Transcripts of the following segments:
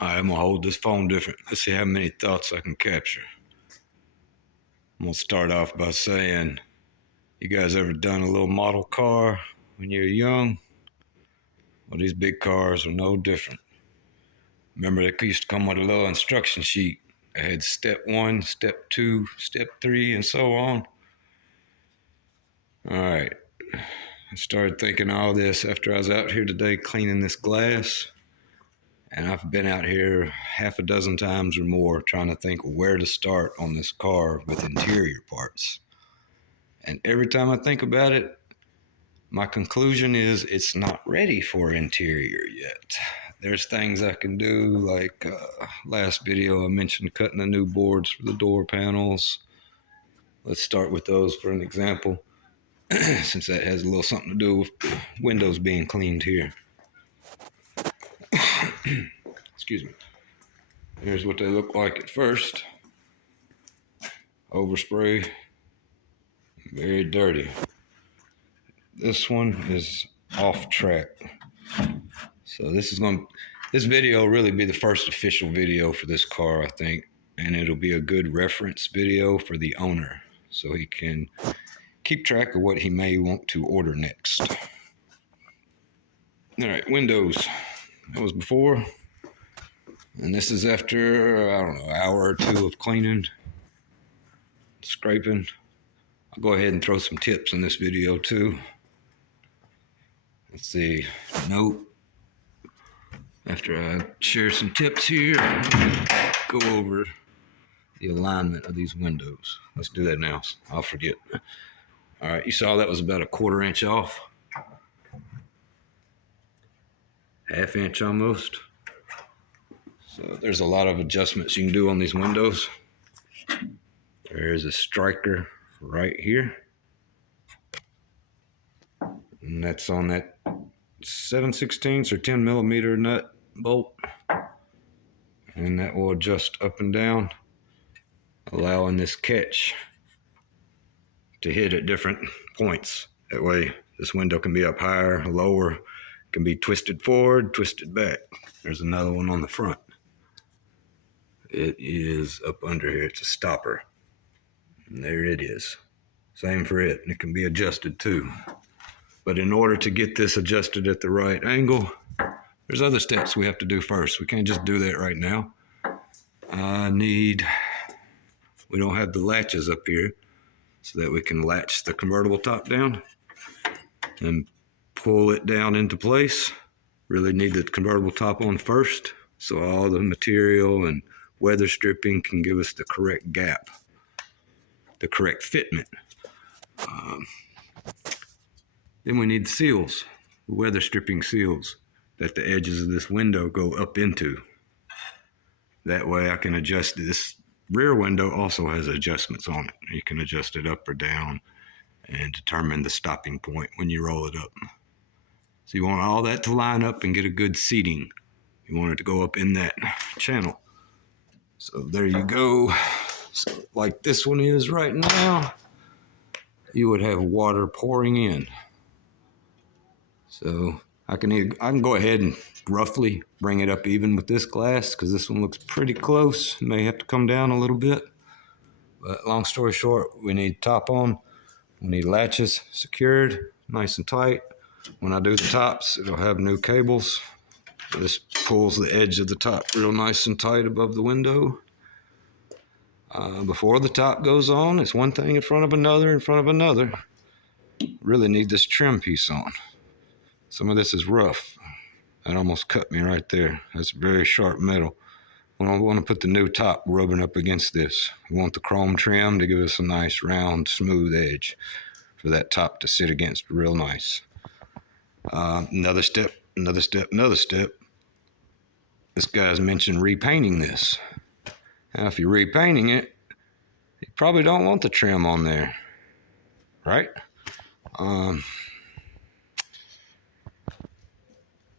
Alright, I'm gonna hold this phone different. Let's see how many thoughts I can capture. I'm gonna start off by saying, you guys ever done a little model car when you were young? Well, these big cars are no different. Remember, they used to come with a little instruction sheet. It had step 1, step 2, step 3, and so on. Alright, I started thinking all this after I was out here today cleaning this glass. And I've been out here half a dozen times or more trying to think where to start on this car with interior parts. And every time I think about it, my conclusion is it's not ready for interior yet. There's things I can do, like last video I mentioned cutting the new boards for the door panels. Let's start with those for an example, since that has a little something to do with the windows being cleaned here. Excuse me. Here's what they look like at first. Overspray, very dirty. This one is off track. So this video will really be the first official video for this car, I think, and it'll be a good reference video for the owner, so he can keep track of what he may want to order next. All right, windows. That was before. And this is after, I don't know, an hour or two of cleaning, scraping. I'll go ahead and throw some tips in this video too. Let's see, note. After I share some tips here, go over the alignment of these windows. Let's do that now. I'll forget. All right, you saw that was about a 1/4 inch off. 1/2 inch almost. So there's a lot of adjustments you can do on these windows. There's a striker right here. And that's on that 7/16 or 10 millimeter nut bolt. And that will adjust up and down, allowing this catch to hit at different points. That way this window can be up higher, lower, can be twisted forward, twisted back. There's another one on the front. It is up under here. It's a stopper. And there it is. Same for it. It can be adjusted too. But in order to get this adjusted at the right angle, there's other steps we have to do first. We can't just do that right now. We don't have the latches up here so that we can latch the convertible top down and pull it down into place. Really need the convertible top on first so all the material and weather stripping can give us the correct gap, the correct fitment. Then we need the seals, the weather stripping seals that the edges of this window go up into. That way I can adjust this. Rear window also has adjustments on it. You can adjust it up or down and determine the stopping point when you roll it up. So you want all that to line up and get a good seating. You want it to go up in that channel. So there you go. So like this one is right now, you would have water pouring in. So I can go ahead and roughly bring it up even with this glass because this one looks pretty close. May have to come down a little bit. But long story short, we need top on. We need latches secured, nice and tight. When I do the tops, it'll have new cables. This pulls the edge of the top real nice and tight above the window. Before the top goes on, it's one thing in front of another, in front of another. Really need this trim piece on. Some of this is rough. That almost cut me right there. That's very sharp metal. We don't want to put the new top rubbing up against this. We want the chrome trim to give us a nice round, smooth edge for that top to sit against real nice. Another step. This guy's mentioned repainting this. Now, if you're repainting it, you probably don't want the trim on there, right?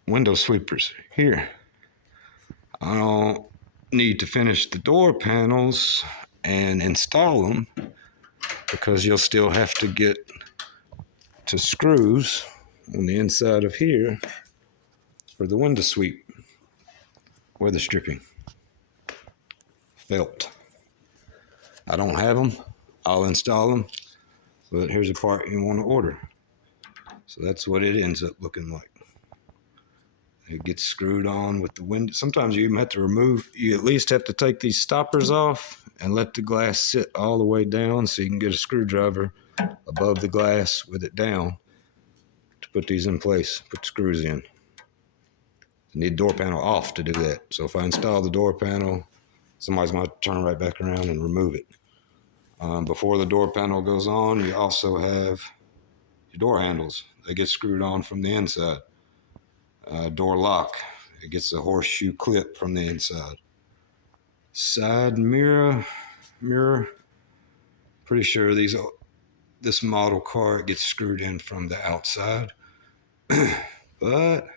Window sweepers here. I don't need to finish the door panels and install them because you'll still have to get to screws on the inside of here for the window sweep. weather stripping, felt. I don't have them. I'll install them, but here's a part you want to order. So that's what it ends up looking like. It gets screwed on with the window. Sometimes you even have to remove, you at least have to take these stoppers off and let the glass sit all the way down so you can get a screwdriver above the glass with it down to put these in place, put the screws in. You need the door panel off to do that. So if I install the door panel, somebody's going to turn right back around and remove it. Before the door panel goes on, you also have your door handles. They get screwed on from the inside. Door lock, it gets a horseshoe clip from the inside. Side mirror, pretty sure this model car gets screwed in from the outside. But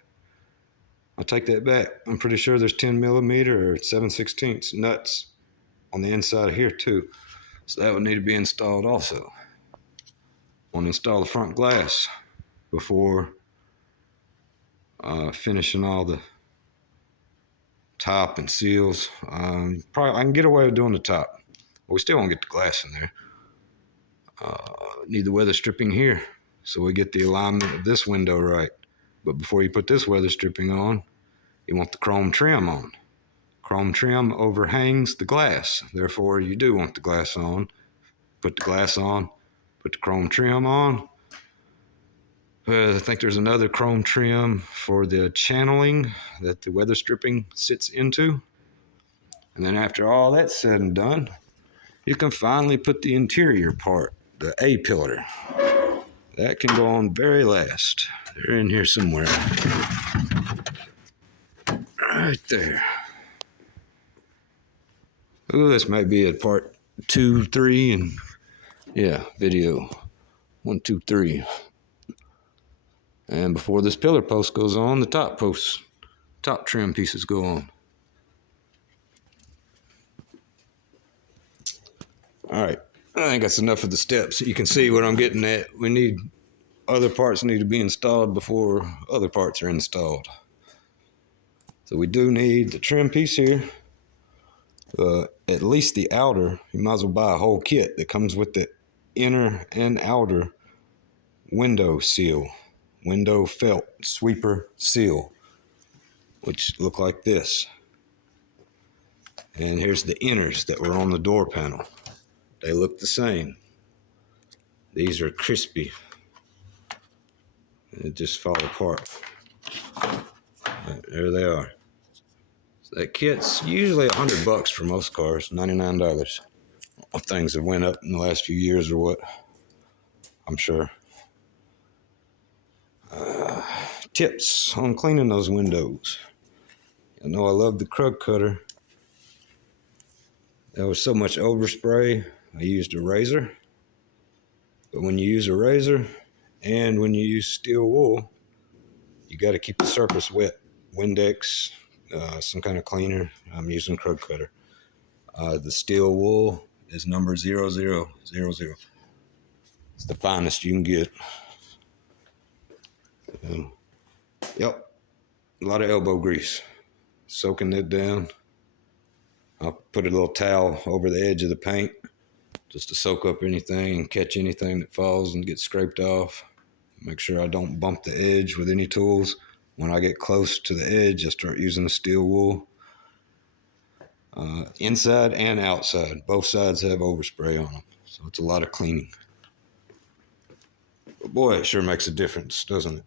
I'll take that back. I'm pretty sure there's 10 millimeter or 7/16 nuts on the inside of here too. So that would need to be installed also. I want to install the front glass before finishing all the top and seals. Probably I can get away with doing the top, but we still won't get the glass in there. Need the weather stripping here so we get the alignment of this window right. But before you put this weather stripping on, you want the chrome trim on. Chrome trim overhangs the glass. Therefore, you do want the glass on. Put the glass on, put the chrome trim on. I think there's another chrome trim for the channeling that the weather stripping sits into. And then after all that's said and done, you can finally put the interior part, the A-pillar. That can go on very last. They're in here somewhere. Right there. Oh, this might be at part 2, 3, and yeah, video 1, 2, 3. And before this pillar post goes on, the top trim pieces go on. All right, I think that's enough of the steps. You can see what I'm getting at. Other parts need to be installed before other parts are installed. So we do need the trim piece here. At least the outer, you might as well buy a whole kit that comes with the inner and outer window seal, window felt sweeper seal, which look like this. And here's the inners that were on the door panel. They look the same. These are crispy. It just fall apart. Right, there they are. So that kit's usually $100 for most cars, $99. Things have went up in the last few years or what, I'm sure. Tips on cleaning those windows. I know I love the Krug cutter. There was so much overspray, I used a razor. But when you use a razor and when you use steel wool, you got to keep the surface wet. Windex, some kind of cleaner. I'm using Krug cutter. The steel wool is number 0000. It's the finest you can get. Yep, a lot of elbow grease. Soaking it down. I'll put a little towel over the edge of the paint just to soak up anything and catch anything that falls and gets scraped off. Make sure I don't bump the edge with any tools. When I get close to the edge, I start using the steel wool. Inside and outside, both sides have overspray on them, so it's a lot of cleaning. But boy, it sure makes a difference, doesn't it?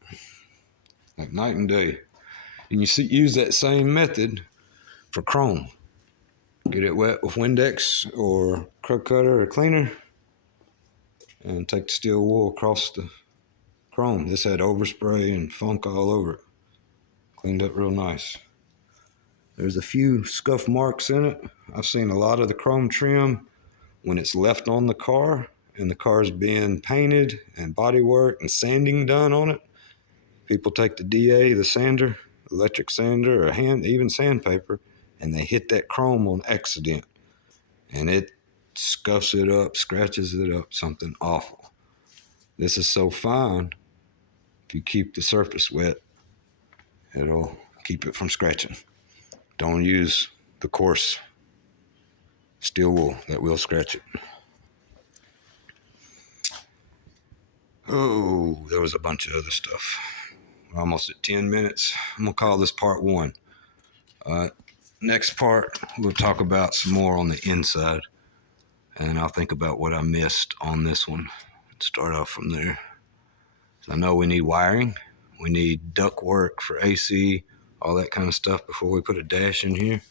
Like night and day. And use that same method for chrome. Get it wet with Windex or Krug cutter or cleaner, and take the steel wool across the chrome. This had overspray and funk all over it. Cleaned up real nice. There's a few scuff marks in it. I've seen a lot of the chrome trim when it's left on the car and the car's being painted and body work and sanding done on it. People take the DA, the sander, electric sander, or even sandpaper, and they hit that chrome on accident. And it scuffs it up, scratches it up, something awful. This is so fine. If you keep the surface wet, it'll keep it from scratching. Don't use the coarse steel wool. That will scratch it. Oh, there was a bunch of other stuff. We're almost at 10 minutes. I'm going to call this part 1. Next part, we'll talk about some more on the inside. And I'll think about what I missed on this one. Start off from there. So I know we need wiring. We need duct work for AC, all that kind of stuff before we put a dash in here.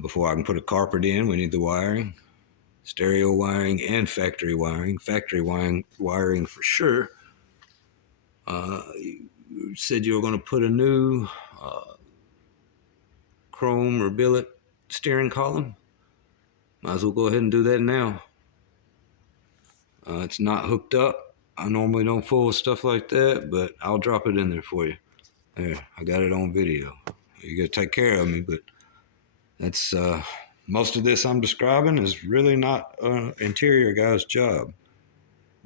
Before I can put a carpet in, we need the wiring. Stereo wiring and factory wiring. Factory wiring for sure. You said you were going to put a new chrome or billet steering column. Might as well go ahead and do that now. It's not hooked up. I normally don't fool with stuff like that, but I'll drop it in there for you. There, I got it on video. You got to take care of me, but that's most of this I'm describing is really not an interior guy's job.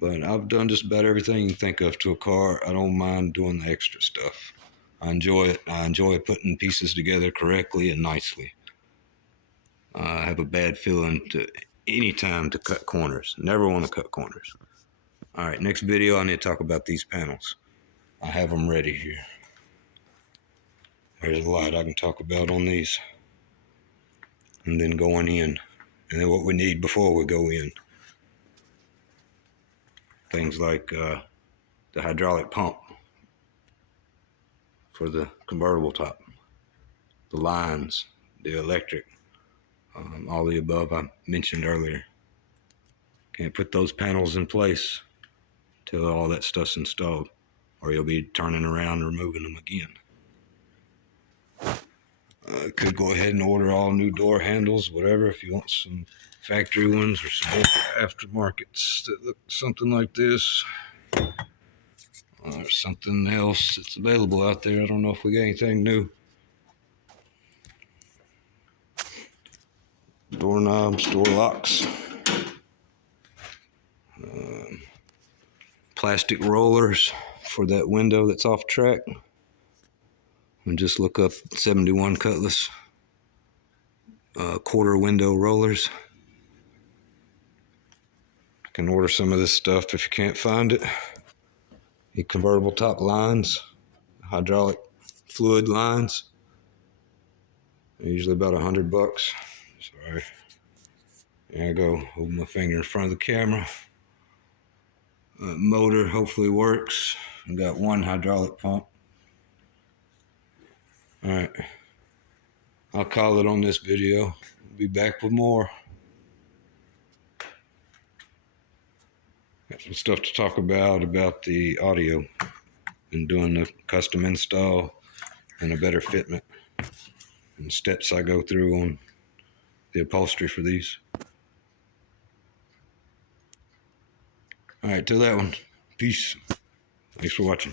But I've done just about everything you can think of to a car. I don't mind doing the extra stuff. I enjoy it. I enjoy putting pieces together correctly and nicely. I have a bad feeling to any time to cut corners. Never want to cut corners. All right, next video I need to talk about these panels. I have them ready here. There's a lot I can talk about on these. And then going in. And then what we need before we go in. Things like the hydraulic pump for the convertible top. The lines, the electric, all the above I mentioned earlier. Can't put those panels in place till all that stuff's installed, or you'll be turning around and removing them again. Could go ahead and order all new door handles, whatever, if you want some factory ones or some aftermarkets that look something like this. Or something else that's available out there. I don't know if we got anything new. Doorknobs, door locks. Plastic rollers for that window that's off track. And just look up 71 Cutlass quarter window rollers. You can order some of this stuff if you can't find it. The convertible top lines, hydraulic fluid lines. They're usually about $100. Sorry. There I go. Hold my finger in front of the camera. Motor hopefully works. I got one hydraulic pump. All right. I'll call it on this video. I'll be back with more. Got some stuff to talk about the audio and doing the custom install and a better fitment and steps I go through on the upholstery for these. All right, till that one. Peace. Thanks for watching.